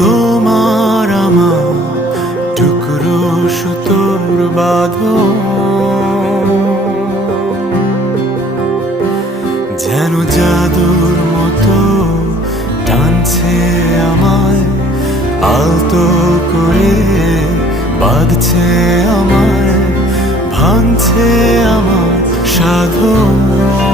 তোমার আমার টুকরো সুতোর বাঁধন, যেন জাদুর মতো টানছে আমায়, আলতো করে বাঁধছে আমায়, ভাঙছে আমার সাধন।